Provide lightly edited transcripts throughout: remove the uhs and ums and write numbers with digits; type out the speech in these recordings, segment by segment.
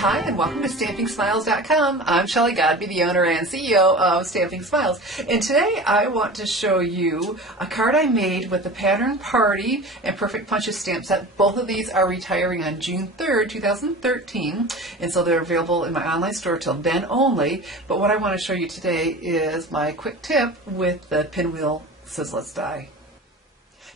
Hi, and welcome to StampingSmiles.com. I'm Shelley Godby, the owner and CEO of Stamping Smiles. And today I want to show you a card I made with the Pattern Party and Perfect Punches stamp set. Both of these are retiring on June 3rd, 2013. And so they're available in my online store till then only. But what I want to show you today is my quick tip with the Pinwheel Sizzlits Die.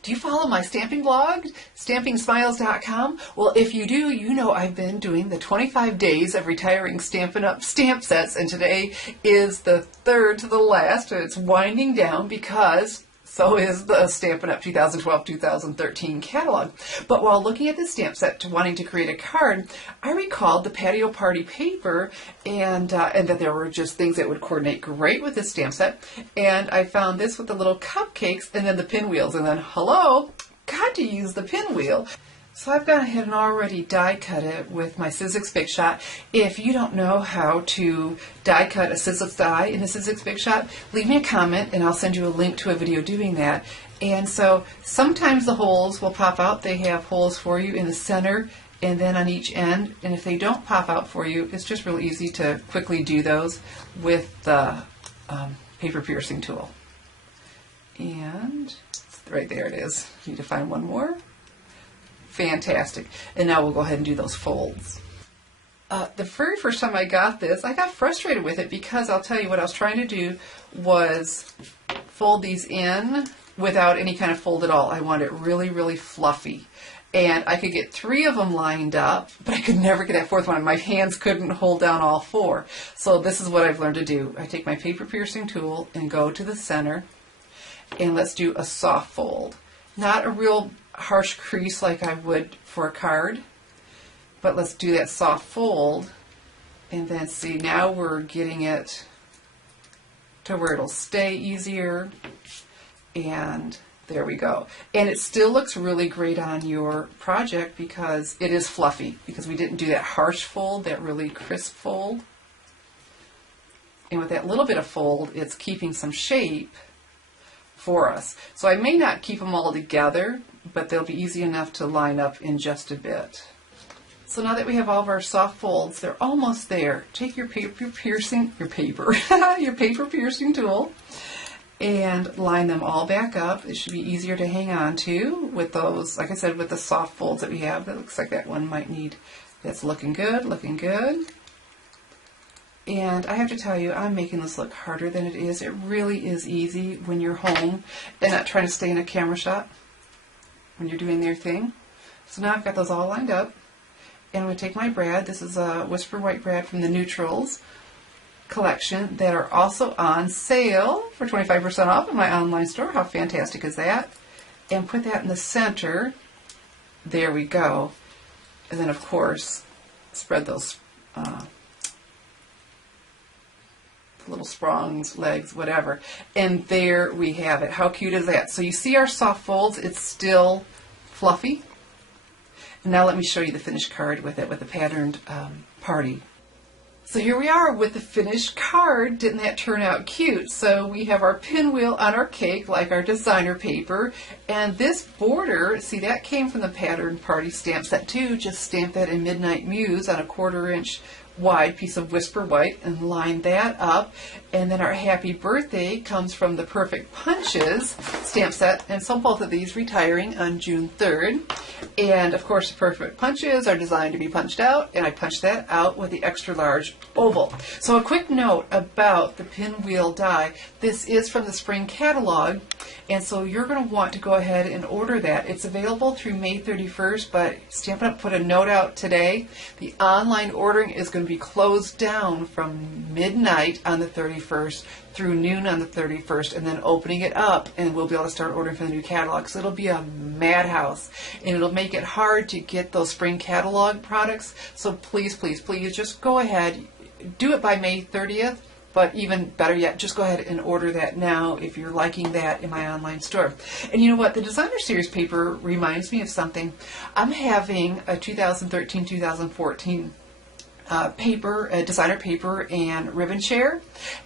Do you follow my stamping blog, StampingSmiles.com? Well, if you do, you know I've been doing the 25 days of retiring Stampin' Up! Stamp sets, and today is the third to the last, and it's winding down because so is the Stampin' Up! 2012-2013 catalog. But while looking at the stamp set, wanting to create a card, I recalled the Patio Party paper and that there were just things that would coordinate great with this stamp set. And I found this with the little cupcakes and then the pinwheels. And then, hello, got to use the pinwheel. So I've gone ahead and already die cut it with my Sizzlits Big Shot. If you don't know how to die cut a Sizzlits die in a Sizzlits Big Shot, leave me a comment and I'll send you a link to a video doing that. And so sometimes the holes will pop out. They have holes for you in the center and then on each end. And if they don't pop out for you, it's just real easy to quickly do those with the paper piercing tool. And right there it is. Need to find one more. Fantastic. And now we'll go ahead and do those folds. The very first time I got this, I got frustrated with it because I'll tell you what I was trying to do was fold these in without any kind of fold at all. I wanted it really, really fluffy. And I could get 3 of them lined up, but I could never get that 4th one. My hands couldn't hold down all 4. So this is what I've learned to do. I take my paper piercing tool and go to the center, and let's do a soft fold. Not a real harsh crease like I would for a card, but let's do that soft fold, and then see, now we're getting it to where it'll stay easier, and there we go. And it still looks really great on your project because it is fluffy, because we didn't do that harsh fold, that really crisp fold. And with that little bit of fold, it's keeping some shape for us. So I may not keep them all together, but they'll be easy enough to line up in just a bit. So now that we have all of our soft folds, they're almost there. Take your paper piercing tool and line them all back up. It should be easier to hang on to with those, like I said, with the soft folds that we have. That looks like that one might need, that's looking good, looking good. And I have to tell you, I'm making this look harder than it is. It really is easy when you're home and not trying to stay in a camera shot when you're doing their thing. So now I've got those all lined up. And I'm going to take my brad. This is a Whisper White brad from the Neutrals collection that are also on sale for 25% off in my online store. How fantastic is that? And put that in the center. There we go. And then, of course, spread those little sprongs, legs, whatever. And there we have it. How cute is that? So you see our soft folds, it's still fluffy. And now let me show you the finished card with it, with the patterned party. So here we are with the finished card. Didn't that turn out cute? So we have our pinwheel on our cake, like our designer paper. And this border, see, that came from the Pattern Party stamp set too. Just stamp that in Midnight Muse on a 1/4 inch wide piece of Whisper White and line that up. And then our Happy Birthday comes from the Perfect Punches stamp set, and so both of these retiring on June 3rd. And of course the Perfect Punches are designed to be punched out, and I punched that out with the extra large oval. So a quick note about the Pinwheel die. This is from the spring catalog, and so you're going to want to go ahead and order that. It's available through May 31st, but Stampin' Up! Put a note out today. The online ordering is going to be closed down from midnight on the 31st through noon on the 31st, and then opening it up, and we'll be able to start ordering for the new catalog. So it'll be a madhouse, and it'll make it hard to get those spring catalog products. So please, please, please, just go ahead, do it by May 30th. But even better yet, just go ahead and order that now if you're liking that in my online store. And you know what? The Designer Series paper reminds me of something. I'm having a 2013-2014 paper, designer paper and ribbon share,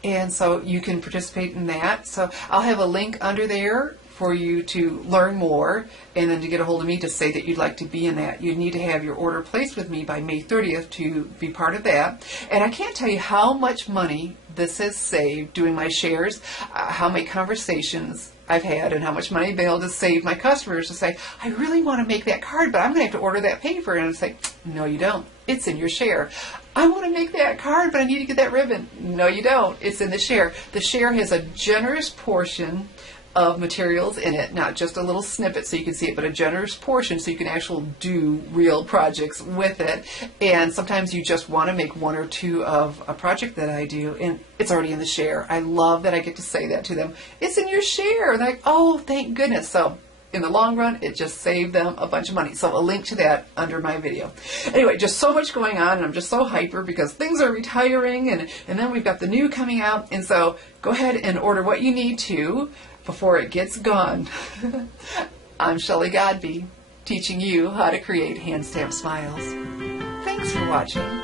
and so you can participate in that. So I'll have a link under there for you to learn more and then to get a hold of me to say that you'd like to be in that. You need to have your order placed with me by May 30th to be part of that. And I can't tell you how much money this has saved doing my shares, how many conversations I've had, and how much money I've been able to save my customers to say, I really want to make that card, but I'm going to have to order that paper. And I say, no, you don't. It's in your share. I want to make that card, but I need to get that ribbon. No, you don't. It's in the share. The share has a generous portion of materials in it, not just a little snippet so you can see it, but a generous portion so you can actually do real projects with it. And sometimes you just want to make one or two of a project that I do, and it's already in the share. I love that I get to say that to them. It's in your share. And they're like, oh, thank goodness. So in the long run, it just saved them a bunch of money. So a link to that under my video. Anyway, just so much going on, and I'm just so hyper because things are retiring, and then we've got the new coming out. And so go ahead and order what you need to before it gets gone. I'm Shelley Godby, teaching you how to create hand stamped smiles. Thanks for watching.